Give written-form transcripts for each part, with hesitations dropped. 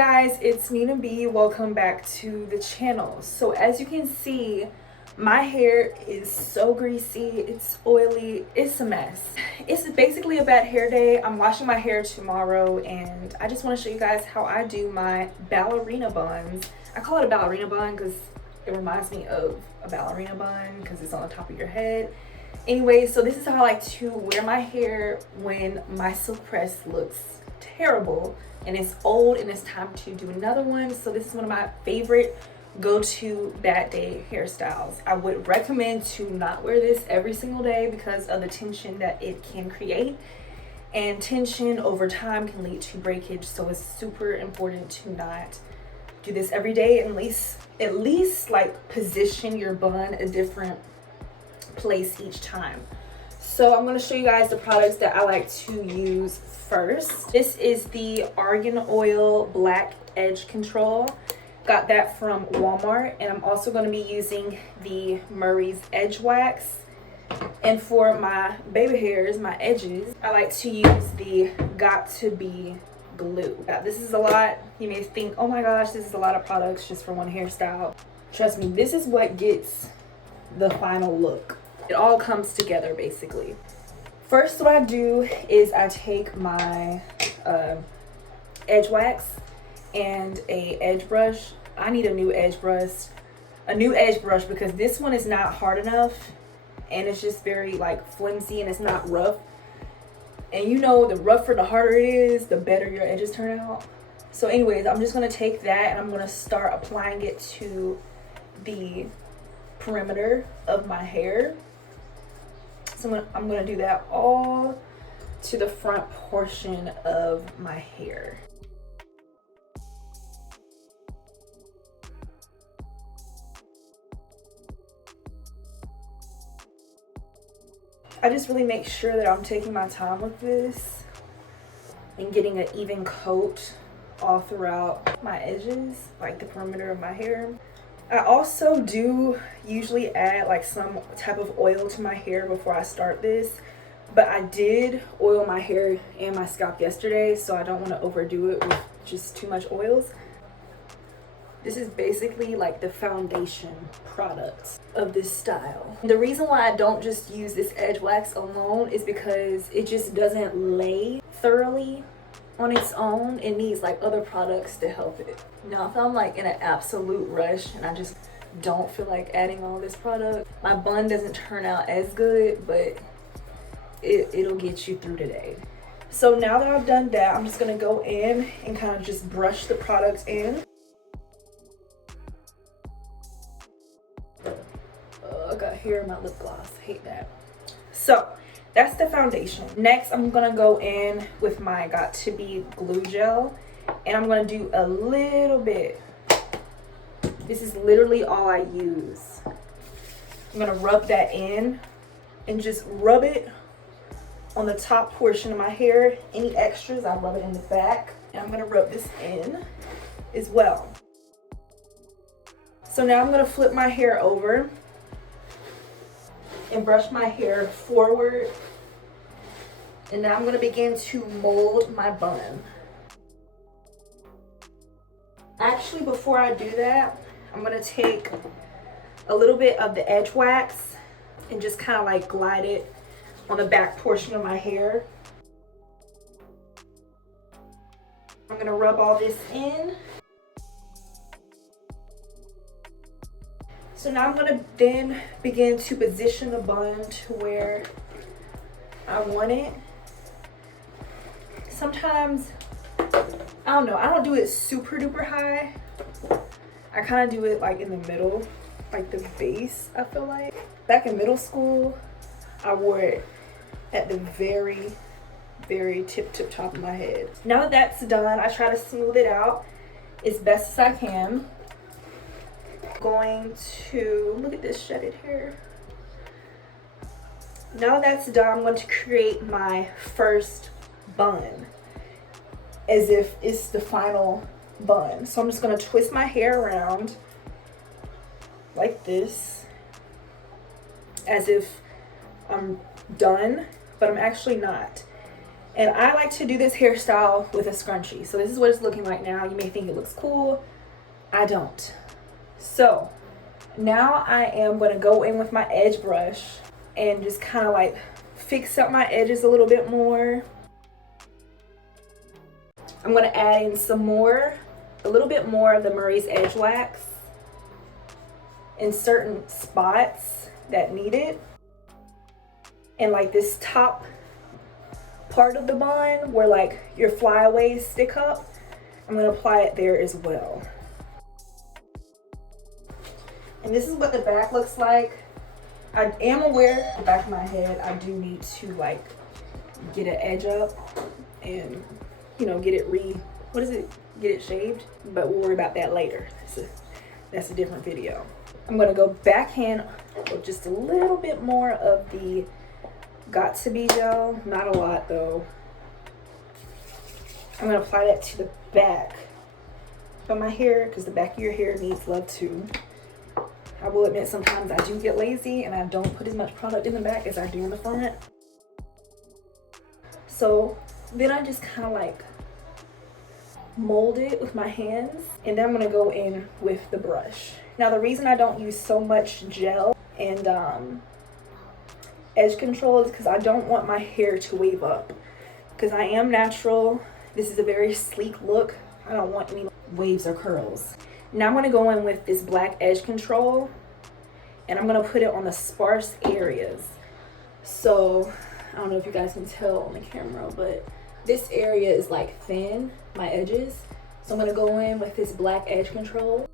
guys, it's Nina B. Welcome back to the channel. So as you can see, my hair is so greasy, it's oily, it's a mess. It's basically a bad hair day. I'm washing my hair tomorrow and I just want to show you guys how I do my ballerina buns. I call it a ballerina bun because it reminds me of a ballerina bun because it's on the top of your head. Anyway, so this is how I like to wear my hair when my silk press looks terrible and it's old and it's time to do another one. So this is one of my favorite go-to bad day hairstyles. I would recommend to not wear this every single day because of the tension that it can create, and tension over time can lead to breakage. So it's super important to not do this every day, at least like position your bun a different place each time. So I'm going to show you guys the products that I like to use first. This is the Argan Oil Black Edge Control. Got that from Walmart. And I'm also going to be using the Murray's Edge Wax. And for my baby hairs, my edges, I like to use the Got To Be glue. This is a lot. You may think, oh my gosh, this is a lot of products just for one hairstyle. Trust me, this is what gets the final look. It all comes together basically. First, what I do is I take my edge wax and a edge brush. I need a new edge brush because this one is not hard enough and it's just very like flimsy and it's not rough. And you know, the rougher, the harder it is, the better your edges turn out. So anyways, I'm just gonna take that and I'm gonna start applying it to the perimeter of my hair. So I'm gonna do that all to the front portion of my hair. I just really make sure that I'm taking my time with this and getting an even coat all throughout my edges, like the perimeter of my hair. I also do usually add like some type of oil to my hair before I start this, but I did oil my hair and my scalp yesterday, so I don't want to overdo it with just too much oils. This is basically like the foundation product of this style. The reason why I don't just use this edge wax alone is because it just doesn't lay thoroughly on its own. It needs like other products to help it. Now if I'm like in an absolute rush and I just don't feel like adding all this product, my bun doesn't turn out as good, but it'll get you through today. So now that I've done that, I'm just gonna go in and kind of just brush the product in. I got hair in my lip gloss, hate that. So that's the foundation. Next, I'm gonna go in with my Got To Be glue gel, and I'm gonna do a little bit. This is literally all I use. I'm gonna rub that in and just rub it on the top portion of my hair. Any extras, I rub it in the back. And I'm gonna rub this in as well. So now I'm gonna flip my hair over and brush my hair forward. And now I'm going to begin to mold my bun. Actually, before I do that, I'm going to take a little bit of the edge wax and just kind of like glide it on the back portion of my hair. I'm going to rub all this in. So now I'm going to then begin to position the bun to where I want it. Sometimes, I don't know, I don't do it super duper high. I kind of do it like in the middle, like the base, I feel like. Back in middle school, I wore it at the very, very tip top of my head. Now that that's done, I try to smooth it out as best as I can. Going to look at this shedded hair. Now that's done, I'm going to create my first bun as if it's the final bun. So I'm just going to twist my hair around like this as if I'm done, but I'm actually not. And I like to do this hairstyle with a scrunchie. So this is what it's looking like now. You may think it looks cool. I don't. So now I am going to go in with my edge brush and just kind of like fix up my edges a little bit more. I'm going to add in a little bit more of the Murray's Edge wax in certain spots that need it. And like this top part of the bun where like your flyaways stick up, I'm going to apply it there as well. And this is what the back looks like. I am aware the back of my head, I do need to like get an edge up and, you know, get it get it shaved, but we'll worry about that later. That's a different video. I'm gonna go backhand with just a little bit more of the Got To Be gel, not a lot though. I'm gonna apply that to the back of my hair because the back of your hair needs love too. I will admit sometimes I do get lazy and I don't put as much product in the back as I do in the front. So then I just kind of like mold it with my hands, and then I'm going to go in with the brush. Now the reason I don't use so much gel and edge control is because I don't want my hair to wave up, because I am natural. This is a very sleek look. I don't want any waves or curls. Now I'm going to go in with this black edge control, and I'm going to put it on the sparse areas. So I don't know if you guys can tell on the camera, but this area is like thin, my edges. So I'm going to go in with this black edge control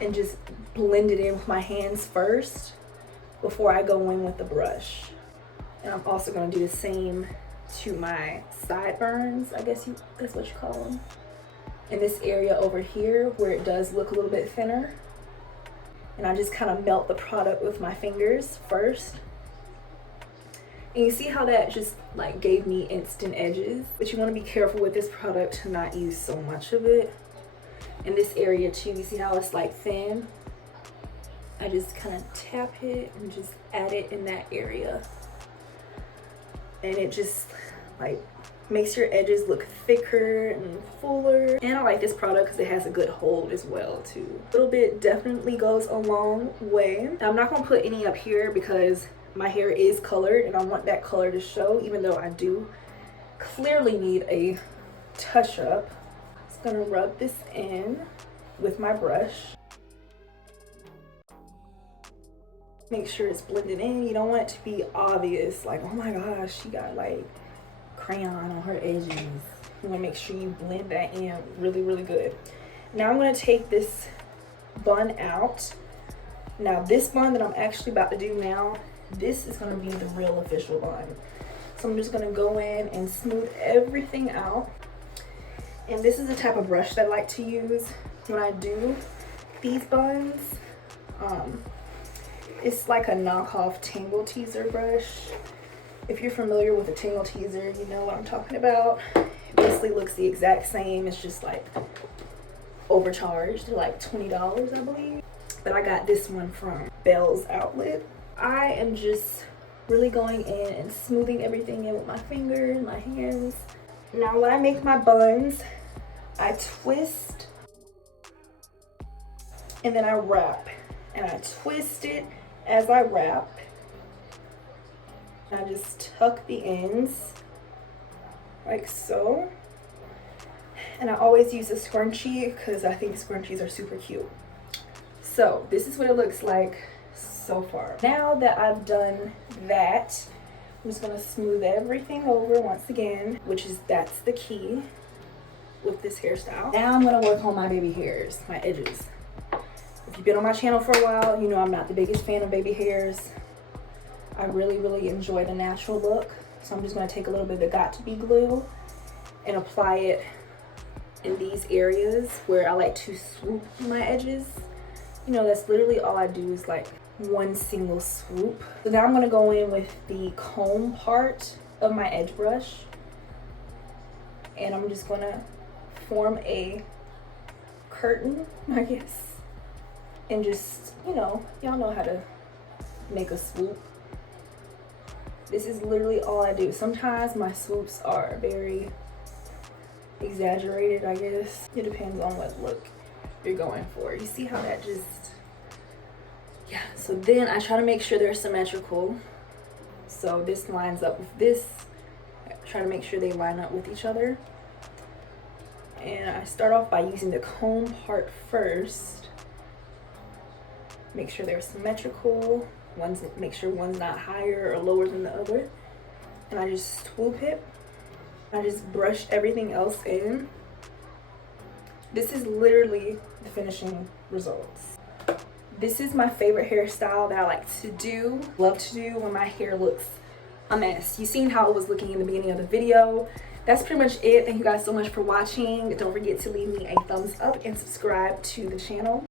and just blend it in with my hands first before I go in with the brush. And I'm also going to do the same to my sideburns, I guess that's what you call them. In this area over here where it does look a little bit thinner. And I just kind of melt the product with my fingers first. And you see how that just like gave me instant edges. But you want to be careful with this product to not use so much of it. In this area too, you see how it's like thin? I just kind of tap it and just add it in that area. And it just like makes your edges look thicker and fuller. And I like this product because it has a good hold as well too. A little bit definitely goes a long way. Now, I'm not going to put any up here because my hair is colored and I want that color to show, even though I do clearly need a touch up. Just going to rub this in with my brush. Make sure it's blended in. You don't want it to be obvious, like, oh my gosh, she got like crayon on her edges. You want to make sure you blend that in really, really good. Now I'm going to take this bun out. Now this bun that I'm actually about to do now, this is going to be the real official bun. So I'm just going to go in and smooth everything out. And this is the type of brush that I like to use when I do these buns. It's like a knockoff Tangle Teezer brush. If you're familiar with a Tangle Teezer, you know what I'm talking about. It basically looks the exact same. It's just like overcharged. They're like $20, I believe. But I got this one from Belle's Outlet. I am just really going in and smoothing everything in with my fingers, my hands. Now when I make my buns, I twist and then I wrap. And I twist it as I wrap. I just tuck the ends like so. And I always use a scrunchie because I think scrunchies are super cute. So this is what it looks like so far. Now that I've done that, I'm just gonna smooth everything over once again, that's the key with this hairstyle. Now I'm gonna work on my baby hairs, my edges. If you've been on my channel for a while, you know I'm not the biggest fan of baby hairs. I really, really enjoy the natural look. So I'm just going to take a little bit of Got To Be glue and apply it in these areas where I like to swoop my edges. You know, that's literally all I do is like one single swoop. So now I'm going to go in with the comb part of my edge brush. And I'm just going to form a curtain, I guess. And just, you know, y'all know how to make a swoop. This is literally all I do. Sometimes my swoops are very exaggerated, I guess. It depends on what look you're going for. You see how that just, yeah. So then I try to make sure they're symmetrical. So this lines up with this. I try to make sure they line up with each other. And I start off by using the comb part first. Make sure they're symmetrical. Make sure one's not higher or lower than the other. And I just swoop it. I just brush everything else in. This is literally the finishing results. This is my favorite hairstyle that I like to do, love to do when my hair looks a mess. You seen how it was looking in the beginning of the video. That's pretty much it. Thank you guys so much for watching. Don't forget to leave me a thumbs up and subscribe to the channel.